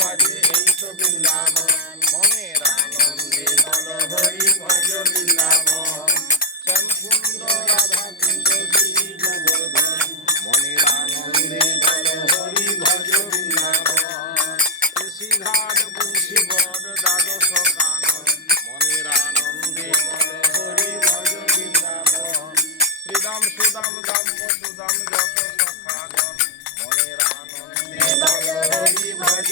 লাগে এই তো বৃন্দাবন। মনের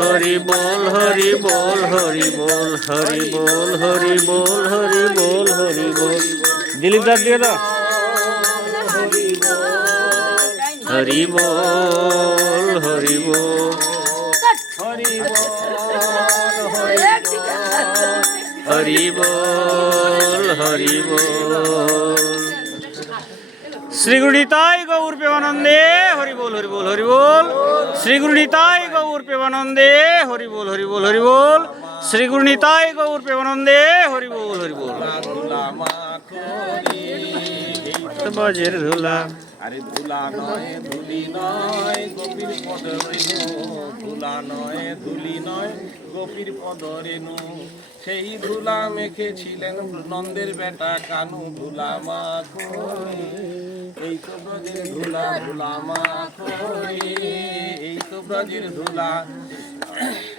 হরি বল হরি বল হরি বল হরি বল হরি বল হরি বল হরি বল দিলীপ দাস দিয়ে দাও হরি বল হরি বল হরি বল হরি বল হরি বল শ্রী গুরু নিতাই গৌর প্রেমানন্দে হরি বল হরি বল হরি বল শ্রী গুরু নিতাই প্রেমানন্দে হরি বল হরি বল হরি বল। শ্রী গুরু নিতাই গৌর প্রেমানন্দে হরি বল হরি বল। বাজের ধুলা আরে ধুলা নয়, ধুলি নয় গোপীর পদ ধুলা নয়, ধুলি নয় গোপীর পদ রেণু সেই ধুলা মেখেছিলেন নন্দের বেটা কানু ধুলা মাখরি এই তো ধুলা ধুলা 三斤的都是